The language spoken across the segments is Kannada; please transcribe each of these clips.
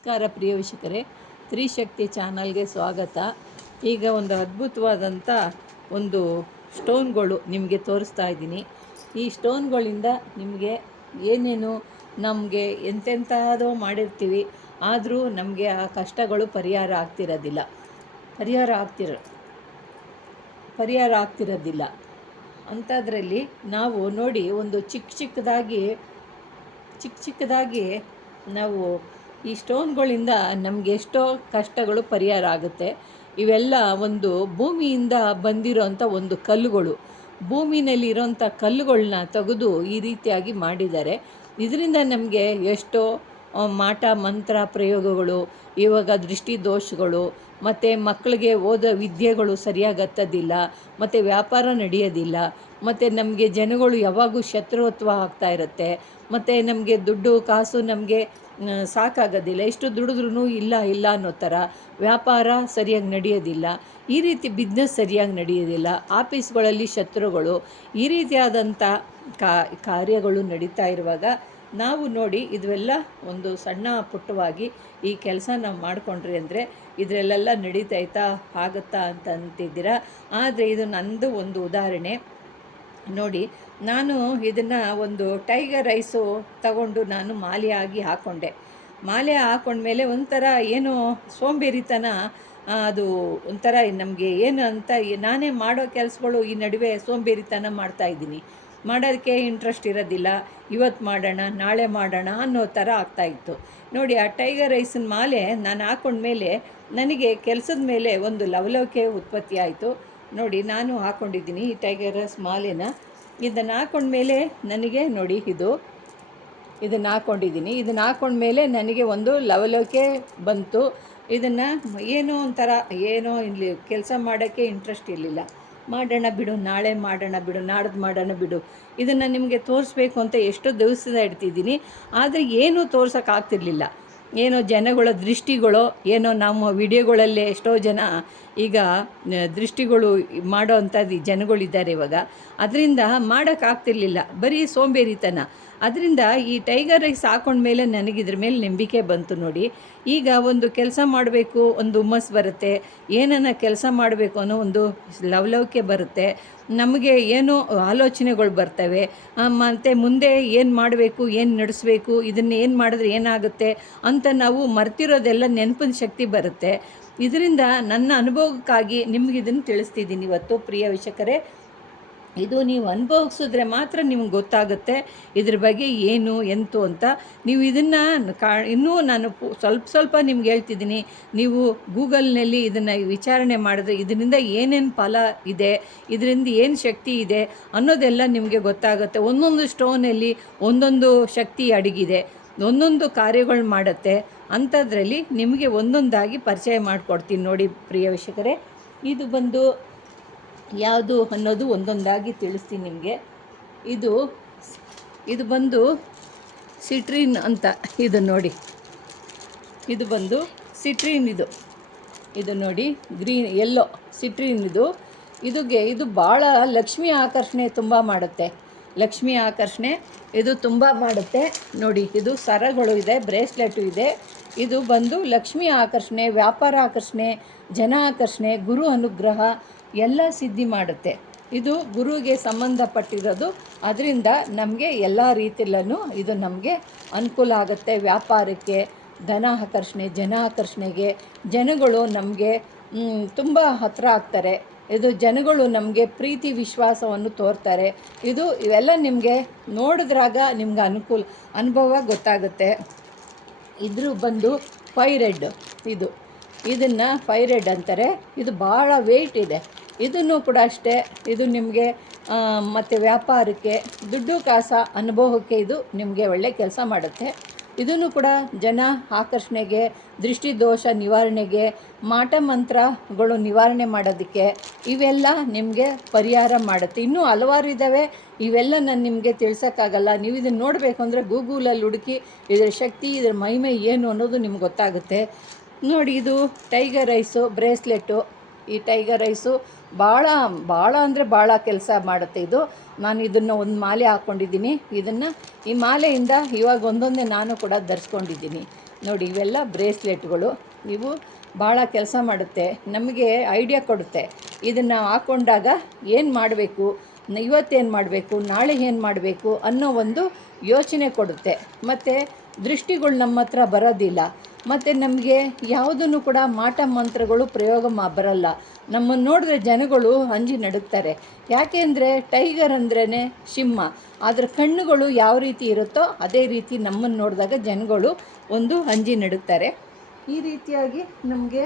ನಮಸ್ಕಾರ ಪ್ರಿಯ ವೀಕ್ಷಕರೇ, ತ್ರಿಶಕ್ತಿ ಚಾನಲ್ಗೆ ಸ್ವಾಗತ. ಈಗ ಒಂದು ಅದ್ಭುತವಾದಂಥ ಒಂದು ಸ್ಟೋನ್ಗಳು ನಿಮಗೆ ತೋರಿಸ್ತಾ ಇದ್ದೀನಿ. ಈ ಸ್ಟೋನ್ಗಳಿಂದ ನಿಮಗೆ ಏನೇನು ನಮಗೆ ಎಂತೆಂಥದೋ ಮಾಡಿರ್ತೀವಿ, ಆದರೂ ನಮಗೆ ಆ ಕಷ್ಟಗಳು ಪರಿಹಾರ ಆಗ್ತಿರೋದಿಲ್ಲ. ಅಂಥದ್ರಲ್ಲಿ ನಾವು ನೋಡಿ ಒಂದು ಚಿಕ್ಕದಾಗಿ ನಾವು ಈ ಸ್ಟೋನ್ಗಳಿಂದ ನಮಗೆ ಎಷ್ಟೋ ಕಷ್ಟಗಳು ಪರಿಹಾರ ಆಗುತ್ತೆ. ಇವೆಲ್ಲ ಒಂದು ಭೂಮಿಯಿಂದ ಬಂದಿರೋಂಥ ಒಂದು ಕಲ್ಲುಗಳು. ಭೂಮಿನಲ್ಲಿ ಇರೋಂಥ ಕಲ್ಲುಗಳನ್ನ ತೆಗೆದು ಈ ರೀತಿಯಾಗಿ ಮಾಡಿದ್ದಾರೆ. ಇದರಿಂದ ನಮಗೆ ಎಷ್ಟೋ ಮಾಟ ಮಂತ್ರ ಪ್ರಯೋಗಗಳು, ಇವಾಗ ದೃಷ್ಟಿ ದೋಷಗಳು, ಮತ್ತು ಮಕ್ಕಳಿಗೆ ಓದೋ ವಿದ್ಯೆಗಳು ಸರಿಯಾಗಿ ಹತ್ತೋದಿಲ್ಲ, ಮತ್ತು ವ್ಯಾಪಾರ ನಡೆಯೋದಿಲ್ಲ, ಮತ್ತು ನಮಗೆ ಜನಗಳು ಯಾವಾಗೂ ಶತ್ರುತ್ವ ಆಗ್ತಾ ಇರುತ್ತೆ, ಮತ್ತು ನಮಗೆ ದುಡ್ಡು ಕಾಸು ನಮಗೆ ಸಾಕಾಗೋದಿಲ್ಲ, ಎಷ್ಟು ದುಡಿದ್ರೂ ಇಲ್ಲ ಅನ್ನೋ ಥರ, ವ್ಯಾಪಾರ ಸರಿಯಾಗಿ ನಡೆಯೋದಿಲ್ಲ, ಈ ರೀತಿ ಬಿಸ್ನೆಸ್ ಸರಿಯಾಗಿ ನಡೆಯೋದಿಲ್ಲ, ಆಫೀಸ್ಗಳಲ್ಲಿ ಶತ್ರುಗಳು, ಈ ರೀತಿಯಾದಂಥ ಕಾರ್ಯಗಳು ನಡೀತಾ ಇರುವಾಗ ನಾವು ನೋಡಿ ಇದೆಲ್ಲ ಒಂದು ಸಣ್ಣ ಪುಟ್ಟವಾಗಿ ಈ ಕೆಲಸ ನಾವು ಮಾಡಿಕೊಂಡ್ರಿ ಅಂದರೆ ಇದರಲ್ಲೆಲ್ಲ ನಡೀತಾಯ್ತಾ ಆಗುತ್ತಾ ಅಂತ ಅಂತಿದ್ದೀರಾ. ಆದರೆ ಇದು ನಂದು ಒಂದು ಉದಾಹರಣೆ ನೋಡಿ. ನಾನು ಇದನ್ನು ಒಂದು ಟೈಗರ್ ಐಸು ತಗೊಂಡು ನಾನು ಮಾಲೆಯಾಗಿ ಹಾಕ್ಕೊಂಡೆ. ಮಾಲೆ ಹಾಕ್ಕೊಂಡ್ಮೇಲೆ ಒಂಥರ ಏನೋ ಸೋಂಬೇರಿತನ, ಅದು ಒಂಥರ ನಮಗೆ ಏನು ಅಂತ ನಾನೇ ಮಾಡೋ ಕೆಲಸಗಳು ಈ ನಡುವೆ ಸೋಂಬೇರಿತನ ಮಾಡ್ತಾಯಿದ್ದೀನಿ. ಮಾಡೋದಕ್ಕೆ ಇಂಟ್ರೆಸ್ಟ್ ಇರೋದಿಲ್ಲ, ಇವತ್ತು ಮಾಡೋಣ ನಾಳೆ ಮಾಡೋಣ ಅನ್ನೋ ಥರ ಆಗ್ತಾಯಿತ್ತು ನೋಡಿ. ಆ ಟೈಗರ್ ಐಸಿನ ಮಾಲೆ ನಾನು ಹಾಕ್ಕೊಂಡ್ಮೇಲೆ ನನಗೆ ಕೆಲಸದ ಮೇಲೆ ಒಂದು ಲವಲವಿಕೆ ಉತ್ಪತ್ತಿ ಆಯಿತು ನೋಡಿ. ನಾನು ಹಾಕ್ಕೊಂಡಿದ್ದೀನಿ ಈ ಟೈಗರ್ ಐಸ್ ಮಾಲೆನ. ಇದನ್ನು ಹಾಕ್ಕೊಂಡ್ಮೇಲೆ ನನಗೆ ನೋಡಿ ಇದನ್ನು ಹಾಕ್ಕೊಂಡಿದ್ದೀನಿ. ಇದನ್ನು ಹಾಕ್ಕೊಂಡ್ಮೇಲೆ ನನಗೆ ಒಂದು ಲವಲವಿಕೆ ಬಂತು. ಇದನ್ನು ಏನೋ ಇಲ್ಲಿ ಕೆಲಸ ಮಾಡೋಕ್ಕೆ ಇಂಟ್ರೆಸ್ಟ್ ಇರಲಿಲ್ಲ. ಮಾಡೋಣ ಬಿಡು, ನಾಳೆ ಮಾಡೋಣ ಬಿಡು, ನಾಡ್ದು ಮಾಡೋಣ ಬಿಡು, ಇದನ್ನು ನಿಮಗೆ ತೋರಿಸ್ಬೇಕು ಅಂತ ಎಷ್ಟೋ ದಿವಸದ ಇಡ್ತಿದ್ದೀನಿ. ಆದರೆ ಏನೂ ತೋರ್ಸೋಕ್ಕಾಗ್ತಿರ್ಲಿಲ್ಲ. ಏನೋ ಜನಗಳ ದೃಷ್ಟಿಗಳು, ಏನೋ ನಮ್ಮ ವಿಡಿಯೋಗಳಲ್ಲೇ ಎಷ್ಟೋ ಜನ ಈಗ ದೃಷ್ಟಿಗಳು ಮಾಡೋ ಅಂಥದ್ದು ಜನಗಳಿದ್ದಾರೆ ಇವಾಗ. ಅದರಿಂದ ಮಾಡೋಕ್ಕಾಗ್ತಿರ್ಲಿಲ್ಲ, ಬರೀ ಸೋಂಬೇರಿತನ. ಅದರಿಂದ ಈ ಟೈಗರ್ ಐಸ್ ಹಾಕ್ಕೊಂಡ್ಮೇಲೆ ನನಗಿದ್ರ ಮೇಲೆ ನಂಬಿಕೆ ಬಂತು ನೋಡಿ. ಈಗ ಒಂದು ಕೆಲಸ ಮಾಡಬೇಕು, ಒಂದು ಹುಮ್ಮಸ್ಸು ಬರುತ್ತೆ, ಏನನ್ನ ಕೆಲಸ ಮಾಡಬೇಕು ಅನ್ನೋ ಒಂದು ಲವಲವಿಕೆ ಬರುತ್ತೆ, ನಮಗೆ ಏನೋ ಆಲೋಚನೆಗಳು ಬರ್ತವೆ. ಮತ್ತು ಮುಂದೆ ಏನು ಮಾಡಬೇಕು, ಏನು ನಡೆಸಬೇಕು, ಇದನ್ನು ಏನು ಮಾಡಿದ್ರೆ ಏನಾಗುತ್ತೆ ಅಂತ ನಾವು ಮರ್ತಿರೋದೆಲ್ಲ ನೆನಪಿನ ಶಕ್ತಿ ಬರುತ್ತೆ. ಇದರಿಂದ ನನ್ನ ಅನುಭವಕ್ಕಾಗಿ ನಿಮಗಿದನ್ನು ತಿಳಿಸ್ತಿದ್ದೀನಿ ಇವತ್ತು ಪ್ರಿಯ ವೀಕ್ಷಕರೇ. ಇದು ನೀವು ಅನುಭವಿಸಿದ್ರೆ ಮಾತ್ರ ನಿಮ್ಗೆ ಗೊತ್ತಾಗುತ್ತೆ ಇದ್ರ ಬಗ್ಗೆ ಏನು ಎಂತು ಅಂತ. ನೀವು ಇದನ್ನು ಇನ್ನೂ ನಾನು ಸ್ವಲ್ಪ ನಿಮ್ಗೆ ಹೇಳ್ತಿದ್ದೀನಿ. ನೀವು ಗೂಗಲ್ನಲ್ಲಿ ಇದನ್ನು ವಿಚಾರಣೆ ಮಾಡಿದ್ರೆ ಇದರಿಂದ ಏನೇನು ಫಲ ಇದೆ, ಇದರಿಂದ ಏನು ಶಕ್ತಿ ಇದೆ ಅನ್ನೋದೆಲ್ಲ ನಿಮಗೆ ಗೊತ್ತಾಗುತ್ತೆ. ಒಂದೊಂದು ಸ್ಟೋನಲ್ಲಿ ಒಂದೊಂದು ಶಕ್ತಿ ಅಡಗಿದೆ, ಒಂದೊಂದು ಕಾರ್ಯಗಳು ಮಾಡುತ್ತೆ. ಅಂಥದ್ರಲ್ಲಿ ನಿಮಗೆ ಒಂದೊಂದಾಗಿ ಪರಿಚಯ ಮಾಡಿಕೊಡ್ತೀನಿ ನೋಡಿ ಪ್ರಿಯ ವೀಕ್ಷಕರೇ. ಇದು ಬಂದು ಯಾವುದು ಅನ್ನೋದು ಒಂದೊಂದಾಗಿ ತಿಳಿಸ್ತೀನಿ ನಿಮಗೆ. ಇದು ಬಂದು ಸಿಟ್ರಿನ್ ಅಂತ. ಇದು ನೋಡಿ, ಇದು ಬಂದು ಸಿಟ್ರಿನ್. ಇದು ನೋಡಿ, ಗ್ರೀನ್ ಎಲ್ಲೋ ಸಿಟ್ರಿನ್. ಇದು ಭಾಳ ಲಕ್ಷ್ಮಿ ಆಕರ್ಷಣೆ ತುಂಬ ಮಾಡುತ್ತೆ. ಲಕ್ಷ್ಮಿ ಆಕರ್ಷಣೆ ಇದು ತುಂಬ ಮಾಡುತ್ತೆ ನೋಡಿ. ಇದು ಸರಗಳು ಇದೆ, ಬ್ರೇಸ್ಲೆಟು ಇದೆ. ಇದು ಬಂದು ಲಕ್ಷ್ಮಿ ಆಕರ್ಷಣೆ, ವ್ಯಾಪಾರ ಆಕರ್ಷಣೆ, ಜನ ಆಕರ್ಷಣೆ, ಗುರು ಅನುಗ್ರಹ ಎಲ್ಲ ಸಿದ್ಧಿ ಮಾಡುತ್ತೆ. ಇದು ಗುರುವಿಗೆ ಸಂಬಂಧಪಟ್ಟಿರೋದು. ಅದರಿಂದ ನಮಗೆ ಎಲ್ಲ ರೀತಿಯಲ್ಲೂ ಇದು ನಮಗೆ ಅನುಕೂಲ ಆಗುತ್ತೆ. ವ್ಯಾಪಾರಕ್ಕೆ, ಧನ ಆಕರ್ಷಣೆ, ಜನ ಆಕರ್ಷಣೆಗೆ, ಜನಗಳು ನಮಗೆ ತುಂಬ ಹತ್ತಿರ ಆಗ್ತಾರೆ. ಇದು ಜನಗಳು ನಮಗೆ ಪ್ರೀತಿ ವಿಶ್ವಾಸವನ್ನು ತೋರ್ತಾರೆ. ಇವೆಲ್ಲ ನಿಮಗೆ ನೋಡಿದ್ರಾಗ ನಿಮ್ಗೆ ಅನುಭವ ಗೊತ್ತಾಗುತ್ತೆ. ಇದ್ರ ಬಂದು ಫೈರೆಡ್. ಇದನ್ನು ಫೈರೆಡ್ ಅಂತಾರೆ. ಇದು ಭಾಳ ವೆಯ್ಟ್ ಇದೆ. ಇದನ್ನು ಕೂಡ ಅಷ್ಟೇ, ಇದು ನಿಮಗೆ ಮತ್ತು ವ್ಯಾಪಾರಕ್ಕೆ, ದುಡ್ಡು ಕಾಸ ಅನುಭವಕ್ಕೆ ಇದು ನಿಮಗೆ ಒಳ್ಳೆ ಕೆಲಸ ಮಾಡುತ್ತೆ. ಇದನ್ನು ಕೂಡ ಜನ ಆಕರ್ಷಣೆಗೆ, ದೃಷ್ಟಿ ದೋಷ ನಿವಾರಣೆಗೆ, ಮಾಟ ಮಂತ್ರಗಳು ನಿವಾರಣೆ ಮಾಡೋದಕ್ಕೆ ಇವೆಲ್ಲ ನಿಮಗೆ ಪರಿಹಾರ ಮಾಡುತ್ತೆ. ಇನ್ನೂ ಹಲವಾರು ಇದ್ದಾವೆ, ಇವೆಲ್ಲ ನಾನು ನಿಮಗೆ ತಿಳಿಸೋಕ್ಕಾಗಲ್ಲ. ನೀವು ಇದನ್ನು ನೋಡಬೇಕು ಅಂದರೆ ಗೂಗಲಲ್ಲಿ ಹುಡುಕಿ ಇದರ ಶಕ್ತಿ, ಇದರ ಮಹಿಮೆ ಏನು ಅನ್ನೋದು ನಿಮ್ಗೆ ಗೊತ್ತಾಗುತ್ತೆ ನೋಡಿ. ಇದು ಟೈಗರ್ ಐಸು ಬ್ರೇಸ್ಲೆಟು. ಈ ಟೈಗರ್ ಐಸು ಭಾಳ ಅಂದರೆ ಭಾಳ ಕೆಲಸ ಮಾಡುತ್ತೆ. ನಾನು ಇದನ್ನು ಒಂದು ಮಾಲೆ ಹಾಕ್ಕೊಂಡಿದ್ದೀನಿ. ಈ ಮಾಲೆಯಿಂದ ಇವಾಗ ಒಂದೊಂದೇ ನಾನು ಕೂಡ ಧರಿಸ್ಕೊಂಡಿದ್ದೀನಿ. ನೋಡಿ ಇವೆಲ್ಲ ಬ್ರೇಸ್ಲೆಟ್ಗಳು. ಇವು ಭಾಳ ಕೆಲಸ ಮಾಡುತ್ತೆ, ನಮಗೆ ಐಡಿಯಾ ಕೊಡುತ್ತೆ. ಇದನ್ನು ಹಾಕ್ಕೊಂಡಾಗ ಏನು ಮಾಡಬೇಕು, ಇವತ್ತೇನು ಮಾಡಬೇಕು, ನಾಳೆ ಏನು ಮಾಡಬೇಕು ಅನ್ನೋ ಒಂದು ಯೋಚನೆ ಕೊಡುತ್ತೆ. ಮತ್ತು ದೃಷ್ಟಿಗಳು ನಮ್ಮ ಹತ್ರ ಬರೋದಿಲ್ಲ. ಮತ್ತು ನಮಗೆ ಯಾವುದನ್ನು ಕೂಡ ಮಾಟ ಮಂತ್ರಗಳು ಪ್ರಯೋಗ ಬರಲ್ಲ. ನಮ್ಮನ್ನು ನೋಡಿದ್ರೆ ಜನಗಳು ಅಂಜಿ ನಡುಗ್ತಾರೆ. ಯಾಕೆಂದರೆ ಟೈಗರ್ ಅಂದ್ರೇ ಸಿಂಹ, ಅದರ ಕಣ್ಣುಗಳು ಯಾವ ರೀತಿ ಇರುತ್ತೋ ಅದೇ ರೀತಿ ನಮ್ಮನ್ನು ನೋಡಿದಾಗ ಜನಗಳು ಒಂದು ಅಂಜಿ ನಡುಗ್ತಾರೆ. ಈ ರೀತಿಯಾಗಿ ನಮಗೆ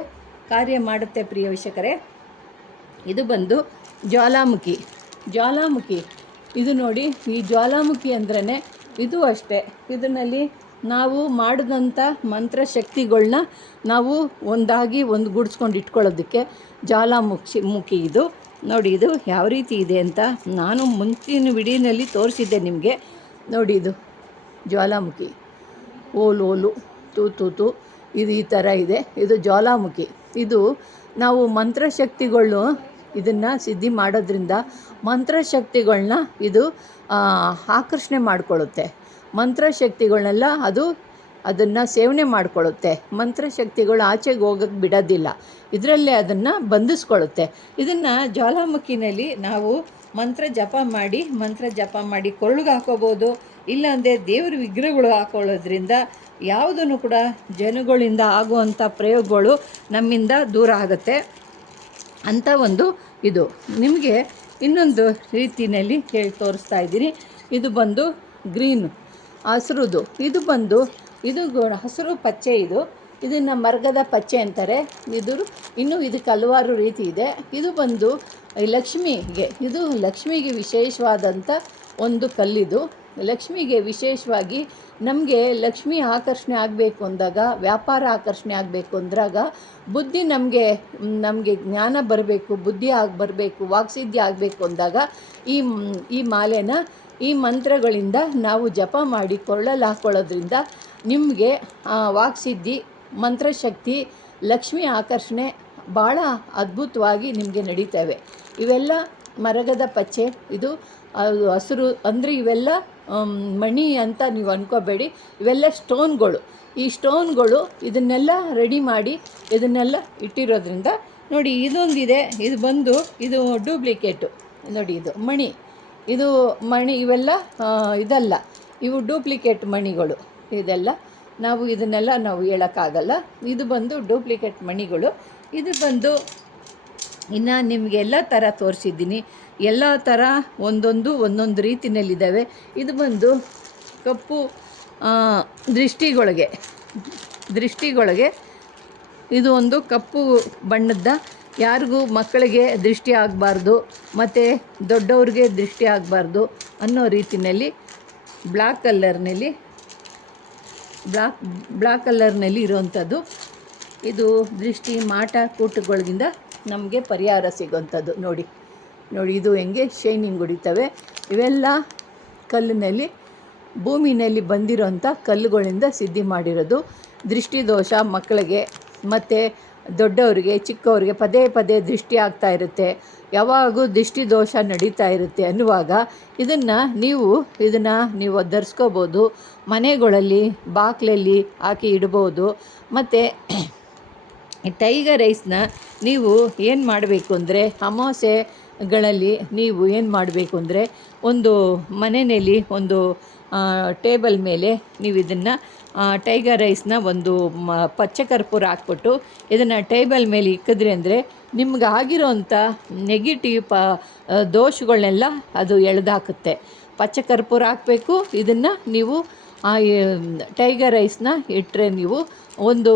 ಕಾರ್ಯ ಮಾಡುತ್ತೆ ಪ್ರಿಯ ವೀಕ್ಷಕರೇ. ಇದು ಬಂದು ಜ್ವಾಲಾಮುಖಿ. ಜ್ವಾಲಾಮುಖಿ ಇದು ನೋಡಿ, ಈ ಜ್ವಾಲಾಮುಖಿ ಅಂದ್ರೇ ಇದು ಅಷ್ಟೇ. ಇದರಲ್ಲಿ ನಾವು ಮಾಡಿದಂಥ ಮಂತ್ರಶಕ್ತಿಗಳನ್ನ ನಾವು ಒಂದಾಗಿ ಗೂಡಿಸ್ಕೊಂಡು ಇಟ್ಕೊಳ್ಳೋದಕ್ಕೆ ಜ್ವಾಲಾಮುಖಿ ಇದು ನೋಡಿ. ಇದು ಯಾವ ರೀತಿ ಇದೆ ಅಂತ ನಾನು ಮುಂಚಿನ ವಿಡಿಯೋನಲ್ಲಿ ತೋರಿಸಿದ್ದೆ ನಿಮಗೆ. ನೋಡಿ ಇದು ಜ್ವಾಲಾಮುಖಿ, ಓಲು ತೂತು ಇದು ಈ ಥರ ಇದೆ. ಇದು ಜ್ವಾಲಾಮುಖಿ. ಇದು ನಾವು ಮಂತ್ರಶಕ್ತಿಗಳು ಇದನ್ನು ಸಿದ್ಧಿ ಮಾಡೋದ್ರಿಂದ ಮಂತ್ರಶಕ್ತಿಗಳನ್ನ ಇದು ಆಕರ್ಷಣೆ ಮಾಡಿಕೊಳ್ಳುತ್ತೆ. ಮಂತ್ರಶಕ್ತಿಗಳನ್ನೆಲ್ಲ ಅದನ್ನು ಸೇವನೆ ಮಾಡಿಕೊಳ್ಳುತ್ತೆ. ಮಂತ್ರಶಕ್ತಿಗಳು ಆಚೆಗೆ ಹೋಗೋಕ್ಕೆ ಬಿಡೋದಿಲ್ಲ, ಇದರಲ್ಲೇ ಅದನ್ನು ಬಂಧಿಸ್ಕೊಳ್ಳುತ್ತೆ. ಇದನ್ನು ಜ್ವಾಲಾಮುಖಿನಲ್ಲಿ ನಾವು ಮಂತ್ರ ಜಪ ಮಾಡಿ ಕೊರಳಿಗೆ ಹಾಕೋಬೋದು, ಇಲ್ಲಾಂದರೆ ದೇವ್ರ ವಿಗ್ರಹಗಳು ಹಾಕೊಳ್ಳೋದ್ರಿಂದ ಯಾವುದನ್ನು ಕೂಡ ಜನಗಳಿಂದ ಆಗುವಂಥ ಪ್ರಯೋಗಗಳು ನಮ್ಮಿಂದ ದೂರ ಆಗುತ್ತೆ ಅಂತ ಒಂದು ಇದು. ನಿಮಗೆ ಇನ್ನೊಂದು ರೀತಿಯಲ್ಲಿ ಹೇಳಿ ತೋರಿಸ್ತಾ ಇದ್ದೀನಿ. ಇದು ಬಂದು ಗ್ರೀನು, ಹಸಿರುದು. ಇದು ಬಂದು ಹಸಿರು ಪಚ್ಚೆ. ಇದನ್ನು ಮರಗದ ಪಚ್ಚೆ ಅಂತಾರೆ. ಇದಕ್ಕೆ ಹಲವಾರು ರೀತಿ ಇದೆ. ಇದು ಬಂದು ಲಕ್ಷ್ಮಿಗೆ ವಿಶೇಷವಾದಂಥ ಒಂದು ಕಲ್ಲಿದು. ಲಕ್ಷ್ಮಿಗೆ ವಿಶೇಷವಾಗಿ ನಮಗೆ ಲಕ್ಷ್ಮಿ ಆಕರ್ಷಣೆ ಆಗಬೇಕು ಅಂದಾಗ, ವ್ಯಾಪಾರ ಆಕರ್ಷಣೆ ಆಗಬೇಕು ಅಂದಾಗ, ಬುದ್ಧಿ ನಮಗೆ ಜ್ಞಾನ ಬರಬೇಕು, ಬುದ್ಧಿ ಬರಬೇಕು, ವಾಕ್ಸಿದ್ಧಿ ಆಗಬೇಕು ಅಂದಾಗ ಈ ಮಾಲೆನ ಈ ಮಂತ್ರಗಳಿಂದ ನಾವು ಜಪ ಮಾಡಿ ಕೊಳ್ಳಲ್ಲಿ ಹಾಕ್ಕೊಳ್ಳೋದ್ರಿಂದ ನಿಮಗೆ ವಾಕ್ಸಿದ್ಧಿ, ಮಂತ್ರಶಕ್ತಿ, ಲಕ್ಷ್ಮಿ ಆಕರ್ಷಣೆ ಭಾಳ ಅದ್ಭುತವಾಗಿ ನಿಮಗೆ ನಡೀತವೆ. ಇವೆಲ್ಲ ಮರಗದ ಪಚ್ಚೆ, ಇದು ಹಸಿರು ಅಂದರೆ ಇವೆಲ್ಲ ಮಣಿ ಅಂತ ನೀವು ಅಂದ್ಕೋಬೇಡಿ. ಇವೆಲ್ಲ ಸ್ಟೋನ್ಗಳು. ಈ ಸ್ಟೋನ್ಗಳು ಇದನ್ನೆಲ್ಲ ರೆಡಿ ಮಾಡಿ ಇದನ್ನೆಲ್ಲ ಇಟ್ಟಿರೋದ್ರಿಂದ ನೋಡಿ. ಇದೊಂದಿದೆ, ಇದು ಡೂಪ್ಲಿಕೇಟು ನೋಡಿ. ಇದು ಮಣಿ ಇವೆಲ್ಲ ಇದಲ್ಲ, ಇವು ಡೂಪ್ಲಿಕೇಟ್ ಮಣಿಗಳು. ಇದನ್ನೆಲ್ಲ ನಾವು ಹೇಳೋಕ್ಕಾಗಲ್ಲ. ಇದು ಬಂದು ಡೂಪ್ಲಿಕೇಟ್ ಮಣಿಗಳು. ಇದು ಬಂದು ಇನ್ನು ನಿಮಗೆ ಎಲ್ಲ ಥರ ತೋರಿಸಿದ್ದೀನಿ. ಎಲ್ಲ ಥರ ಒಂದೊಂದು ರೀತಿಯಲ್ಲಿದ್ದಾವೆ. ಇದು ಬಂದು ಕಪ್ಪು ದೃಷ್ಟಿಗೊಳಗೆ ಇದು ಒಂದು ಕಪ್ಪು ಬಣ್ಣದ, ಯಾರಿಗೂ ಮಕ್ಕಳಿಗೆ ದೃಷ್ಟಿ ಆಗಬಾರ್ದು ಮತ್ತು ದೊಡ್ಡವ್ರಿಗೆ ದೃಷ್ಟಿ ಆಗಬಾರ್ದು ಅನ್ನೋ ರೀತಿಯಲ್ಲಿ ಬ್ಲ್ಯಾಕ್ ಕಲರ್ನಲ್ಲಿ ಇರುವಂಥದ್ದು. ಇದು ದೃಷ್ಟಿ ಮಾಟ ಕೂಟಗಳಿಂದ ನಮಗೆ ಪರಿಹಾರ ಸಿಗೋಂಥದ್ದು. ನೋಡಿ ಇದು ಹೆಂಗೆ ಶೈನಿಂಗ್ ಹೊಡಿತವೆ. ಇವೆಲ್ಲ ಕಲ್ಲಿನಲ್ಲಿ, ಭೂಮಿನಲ್ಲಿ ಬಂದಿರೋಂಥ ಕಲ್ಲುಗಳಿಂದ ಸಿದ್ಧಿ ಮಾಡಿರೋದು. ದೃಷ್ಟಿದೋಷ ಮಕ್ಕಳಿಗೆ ಮತ್ತು ದೊಡ್ಡವರಿಗೆ, ಚಿಕ್ಕವರಿಗೆ ಪದೇ ದೃಷ್ಟಿ ಆಗ್ತಾ ಇರುತ್ತೆ, ಯಾವಾಗೂ ದೃಷ್ಟಿದೋಷ ನಡೀತಾ ಇರುತ್ತೆ ಅನ್ನುವಾಗ ಇದನ್ನು ನೀವು ಧರಿಸ್ಕೋಬೋದು. ಮನೆಗಳಲ್ಲಿ ಬಾಗಿಲಲ್ಲಿ ಹಾಕಿ ಇಡ್ಬೋದು. ಮತ್ತು ಟೈಗರ್ ಐಸ್ನ ನೀವು ಏನು ಮಾಡಬೇಕು ಅಂದರೆ, ಅಮಾವಾಸ್ಯೆಗಳಲ್ಲಿ ನೀವು ಏನು ಮಾಡಬೇಕು ಅಂದರೆ, ಒಂದು ಮನೆಯಲ್ಲಿ ಒಂದು ಟೇಬಲ್ ಮೇಲೆ ನೀವು ಇದನ್ನು ಟೈಗರ್ ಐಸ್ನ ಒಂದು ಪಚ್ಚ ಕರ್ಪೂರ ಹಾಕ್ಬಿಟ್ಟು ಇದನ್ನು ಟೇಬಲ್ ಮೇಲೆ ಇಕ್ಕಿದ್ರಿ ಅಂದರೆ ನಿಮ್ಗೆ ಆಗಿರೋಂಥ ನೆಗೆಟಿವ್ ದೋಷಗಳನ್ನೆಲ್ಲ ಅದು ಎಳೆದಾಕುತ್ತೆ. ಪಚ್ಚ ಕರ್ಪೂರ ಹಾಕಬೇಕು. ಇದನ್ನು ನೀವು ಟೈಗರ್ ಐಸ್ನ ಇಟ್ಟರೆ ನೀವು ಒಂದು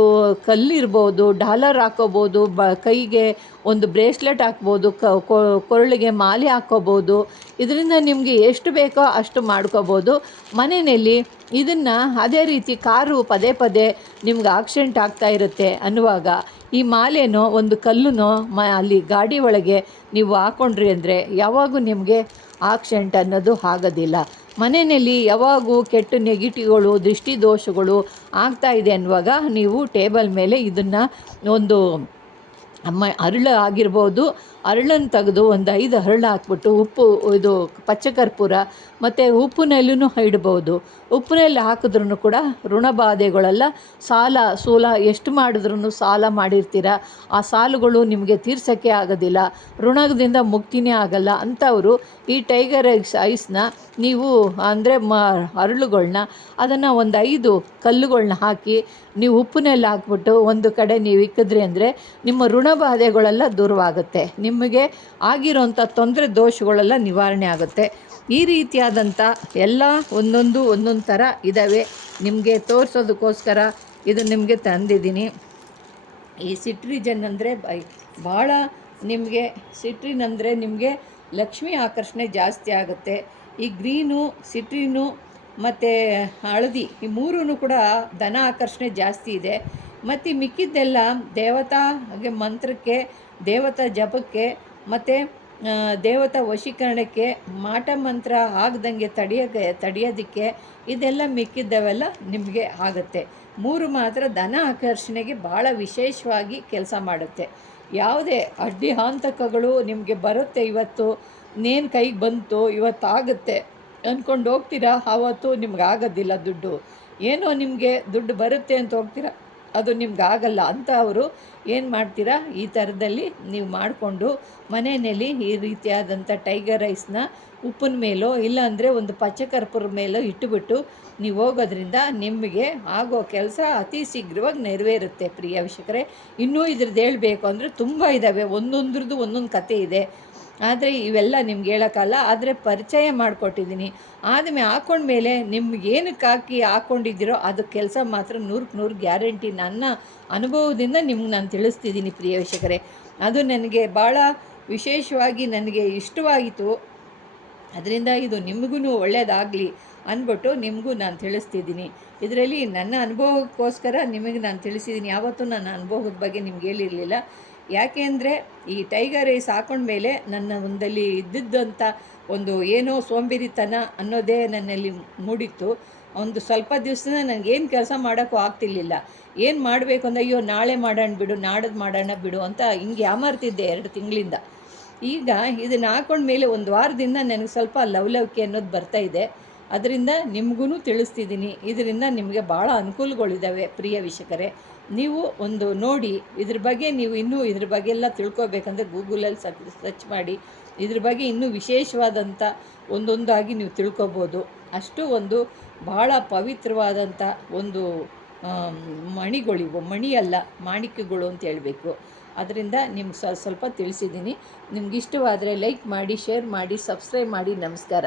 ಕಲ್ಲಿರ್ಬೋದು, ಡಾಲರ್ ಹಾಕ್ಕೋಬೋದು, ಕೈಗೆ ಒಂದು ಬ್ರೇಸ್ಲೆಟ್ ಹಾಕ್ಬೋದು, ಕೊರಳಿಗೆ ಮಾಲೆ ಹಾಕ್ಕೋಬೋದು. ಇದರಿಂದ ನಿಮಗೆ ಎಷ್ಟು ಬೇಕೋ ಅಷ್ಟು ಮಾಡ್ಕೋಬೋದು ಮನೆಯಲ್ಲಿ. ಇದನ್ನು ಅದೇ ರೀತಿ ಕಾರು ಪದೇ ನಿಮ್ಗೆ ಆಕ್ಸಿಡೆಂಟ್ ಆಗ್ತಾ ಇರುತ್ತೆ ಅನ್ನುವಾಗ ಈ ಮಾಲೆನೋ ಒಂದು ಕಲ್ಲುನೋ ಅಲ್ಲಿ ಗಾಡಿ ಒಳಗೆ ನೀವು ಹಾಕ್ಕೊಂಡ್ರಿ ಅಂದರೆ ಯಾವಾಗೂ ನಿಮಗೆ ಆಕ್ಸಿಡೆಂಟ್ ಅನ್ನೋದು ಆಗೋದಿಲ್ಲ. ಮನೆಯಲ್ಲಿ ಯಾವಾಗೂ ಕೆಟ್ಟ ನೆಗೆಟಿವ್ಗಳು, ದೃಷ್ಟಿ ದೋಷಗಳು ಆಗ್ತಾ ಇದೆ ಅನ್ನುವಾಗ ನೀವು ಟೇಬಲ್ ಮೇಲೆ ಇದನ್ನು ಒಂದು ಅರಳು ಆಗಿರ್ಬೋದು, ಅರಳನ್ನು ತೆಗೆದು ಒಂದು 5 ಹರಳು ಹಾಕ್ಬಿಟ್ಟು ಉಪ್ಪು, ಇದು ಪಚ್ಚಕರ್ಪೂರ ಮತ್ತು ಉಪ್ಪಿನಲ್ಲೂ ಇಡ್ಬೋದು. ಉಪ್ಪಿನಲ್ಲಿ ಹಾಕಿದ್ರೂ ಕೂಡ ಋಣಬಾಧೆಗಳೆಲ್ಲ, ಸಾಲ ಸೂಲ ಎಷ್ಟು ಮಾಡಿದ್ರೂ ಸಾಲ ಮಾಡಿರ್ತೀರ, ಆ ಸಾಲುಗಳು ನಿಮಗೆ ತೀರ್ಸೋಕ್ಕೆ ಆಗೋದಿಲ್ಲ, ಋಣದಿಂದ ಮುಕ್ತಿನೇ ಆಗಲ್ಲ ಅಂಥವರು ಈ ಟೈಗರ್ ಐಸ್ನ ನೀವು ಅಂದರೆ ಹರಳುಗಳ್ನ ಅದನ್ನು ಒಂದು 5 ಕಲ್ಲುಗಳ್ನ ಹಾಕಿ ನೀವು ಉಪ್ಪಿನಲ್ಲಿ ಹಾಕ್ಬಿಟ್ಟು ಒಂದು ಕಡೆ ನೀವು ಇಕ್ಕಿದ್ರಿ ಅಂದರೆ ನಿಮ್ಮ ಋಣಬಾಧೆಗಳೆಲ್ಲ ದೂರವಾಗುತ್ತೆ, ನಿಮಗೆ ಆಗಿರೋಂಥ ತೊಂದರೆ ದೋಷಗಳೆಲ್ಲ ನಿವಾರಣೆ ಆಗುತ್ತೆ. ಈ ರೀತಿಯಾದಂಥ ಎಲ್ಲ ಒಂದೊಂದು ಥರ ಇದ್ದಾವೆ. ನಿಮಗೆ ತೋರಿಸೋದಕ್ಕೋಸ್ಕರ ಇದು ನಿಮಗೆ ತಂದಿದ್ದೀನಿ. ಈ ಸಿಟ್ರಿಜನ್ ಅಂದರೆ ಭಾಳ ನಿಮಗೆ ಸಿಟ್ರಿನ್ ಅಂದರೆ ನಿಮಗೆ ಲಕ್ಷ್ಮಿ ಆಕರ್ಷಣೆ ಜಾಸ್ತಿ ಆಗುತ್ತೆ. ಈ ಗ್ರೀನು, ಸಿಟ್ರಿನು ಮತ್ತು ಹಳದಿ ಈ ಮೂರೂ ಕೂಡ ಧನ ಆಕರ್ಷಣೆ ಜಾಸ್ತಿ ಇದೆ. ಮತ್ತು ಮಿಕ್ಕಿದ್ದೆಲ್ಲ ದೇವತಾಗೆ ಮಂತ್ರಕ್ಕೆ, ದೇವತಾ ಜಪಕ್ಕೆ ಮತ್ತು ದೇವತಾ ವಶೀಕರಣಕ್ಕೆ, ಮಾಟ ಮಂತ್ರ ಆಗದಂಗೆ ತಡೆಯೋದಕ್ಕೆ ಇದೆಲ್ಲ ಮಿಕ್ಕಿದ್ದವೆಲ್ಲ ನಿಮಗೆ ಆಗುತ್ತೆ. 3 ಮಾತ್ರ ಧನ ಆಕರ್ಷಣೆಗೆ ಭಾಳ ವಿಶೇಷವಾಗಿ ಕೆಲಸ ಮಾಡುತ್ತೆ. ಯಾವುದೇ ಅಡ್ಡಿ ಆತಂಕಗಳು ನಿಮಗೆ ಬರುತ್ತೆ, ಇವತ್ತು ನೇನು ಕೈಗೆ ಬಂತು ಇವತ್ತಾಗುತ್ತೆ ಅಂದ್ಕೊಂಡು ಹೋಗ್ತೀರಾ, ಆವತ್ತು ನಿಮ್ಗೆ ಆಗೋದಿಲ್ಲ. ದುಡ್ಡು ಏನೋ ನಿಮಗೆ ದುಡ್ಡು ಬರುತ್ತೆ ಅಂತ ಹೋಗ್ತೀರಾ, ಅದು ನಿಮ್ಗೆ ಆಗಲ್ಲ ಅಂತ ಅವರು ಏನು ಮಾಡ್ತೀರಾ, ಈ ಥರದಲ್ಲಿ ನೀವು ಮಾಡಿಕೊಂಡು ಮನೆಯಲ್ಲಿ ಈ ರೀತಿಯಾದಂಥ ಟೈಗರ್ ಐಸ್ನ ಉಪ್ಪಿನ ಮೇಲೋ ಇಲ್ಲಾಂದರೆ ಒಂದು ಪಚ್ಚಕರ್ಪೂರದ ಮೇಲೋ ಇಟ್ಟುಬಿಟ್ಟು ನೀವು ಹೋಗೋದ್ರಿಂದ ನಿಮಗೆ ಆಗೋ ಕೆಲಸ ಅತಿ ಶೀಘ್ರವಾಗಿ ನೆರವೇರುತ್ತೆ. ಪ್ರಿಯ ವೀಕ್ಷಕರೇ, ಇನ್ನೂ ಇದ್ರದ್ದು ಹೇಳಬೇಕು ಅಂದರೆ ತುಂಬ ಇದ್ದಾವೆ, ಒಂದೊಂದ್ರದ್ದು ಒಂದೊಂದು ಕತೆ ಇದೆ. ಆದರೆ ಇವೆಲ್ಲ ನಿಮ್ಗೆ ಹೇಳೋಕ್ಕಲ್ಲ, ಆದರೆ ಪರಿಚಯ ಮಾಡಿಕೊಟ್ಟಿದ್ದೀನಿ. ಆದಮೇಲೆ ಹಾಕ್ಕೊಂಡ್ಮೇಲೆ ನಿಮ್ಗೆ ಏನಕ್ಕೆ ಹಾಕ್ಕೊಂಡಿದ್ದೀರೋ ಅದು ಕೆಲಸ ಮಾತ್ರ 100ಕ್ಕೆ 100 ಗ್ಯಾರಂಟಿ. ನನ್ನ ಅನುಭವದಿಂದ ನಿಮ್ಗೆ ನಾನು ತಿಳಿಸ್ತಿದ್ದೀನಿ ಪ್ರಿಯ ವೀಕ್ಷಕರೇ. ಅದು ನನಗೆ ಭಾಳ ವಿಶೇಷವಾಗಿ ನನಗೆ ಇಷ್ಟವಾಯಿತು. ಅದರಿಂದ ಇದು ನಿಮಗೂ ಒಳ್ಳೆಯದಾಗಲಿ ಅಂದ್ಬಿಟ್ಟು ನಿಮಗೂ ನಾನು ತಿಳಿಸ್ತಿದ್ದೀನಿ. ಇದರಲ್ಲಿ ನನ್ನ ಅನುಭವಕ್ಕೋಸ್ಕರ ನಿಮಗೆ ನಾನು ತಿಳಿಸಿದ್ದೀನಿ. ಯಾವತ್ತೂ ನನ್ನ ಅನುಭವದ ಬಗ್ಗೆ ನಿಮ್ಗೆ ಹೇಳಿರಲಿಲ್ಲ. ಯಾಕೆ ಅಂದರೆ ಈ ಟೈಗರ್ ಐಸ್ ಹಾಕೊಂಡ್ಮೇಲೆ ನನ್ನ ಒಂದಲ್ಲಿ ಇದ್ದಿದ್ದಂಥ ಒಂದು ಏನೋ ಸೋಂಬೇರಿತನ ಅನ್ನೋದೇ ನನ್ನಲ್ಲಿ ಮೂಡಿತ್ತು. ಒಂದು ಸ್ವಲ್ಪ ದಿವಸದಿಂದ ನನಗೇನು ಕೆಲಸ ಮಾಡೋಕ್ಕೂ ಆಗ್ತಿರ್ಲಿಲ್ಲ. ಏನು ಮಾಡಬೇಕು ಅಂದರೆ ಅಯ್ಯೋ ನಾಳೆ ಮಾಡೋಣ ಬಿಡು, ನಾಡದ್ದು ಮಾಡೋಣ ಬಿಡು ಅಂತ ಹಿಂಗೆ ಯಾಮಾರ್ತಿದ್ದೆ 2 ತಿಂಗಳಿಂದ. ಈಗ ಇದನ್ನು ಹಾಕೊಂಡ್ಮೇಲೆ ಒಂದು ವಾರದಿಂದ ನನಗೆ ಸ್ವಲ್ಪ ಲವಲವಿಕೆ ಅನ್ನೋದು ಬರ್ತಾಯಿದೆ. ಅದರಿಂದ ನಿಮಗೂ ತಿಳಿಸ್ತಿದ್ದೀನಿ. ಇದರಿಂದ ನಿಮಗೆ ಭಾಳ ಅನುಕೂಲಗಳಿದ್ದಾವೆ ಪ್ರಿಯ ವೀಕ್ಷಕರೇ. ನೀವು ಒಂದು ನೋಡಿ, ಇದ್ರ ಬಗ್ಗೆ ನೀವು ಇನ್ನೂ ಇದ್ರ ಬಗ್ಗೆ ಎಲ್ಲ ತಿಳ್ಕೊಬೇಕಂದ್ರೆ ಗೂಗಲಲ್ಲಿ ಸರ್ಚ್ ಮಾಡಿ ಇದ್ರ ಬಗ್ಗೆ ಇನ್ನೂ ವಿಶೇಷವಾದಂಥ ಒಂದೊಂದಾಗಿ ನೀವು ತಿಳ್ಕೊಬೋದು. ಅಷ್ಟು ಒಂದು ಭಾಳ ಪವಿತ್ರವಾದಂಥ ಒಂದು ಮಣಿಗಳಿವು, ಮಣಿಯಲ್ಲ ಮಾಣಿಕ್ಯಗಳು ಅಂತ ಹೇಳಬೇಕು. ಅದರಿಂದ ನಿಮ್ಗೆ ಸ್ವಲ್ಪ ತಿಳಿಸಿದ್ದೀನಿ. ನಿಮ್ಗೆ ಇಷ್ಟವಾದರೆ ಲೈಕ್ ಮಾಡಿ, ಶೇರ್ ಮಾಡಿ, ಸಬ್ಸ್ಕ್ರೈಬ್ ಮಾಡಿ. ನಮಸ್ಕಾರ.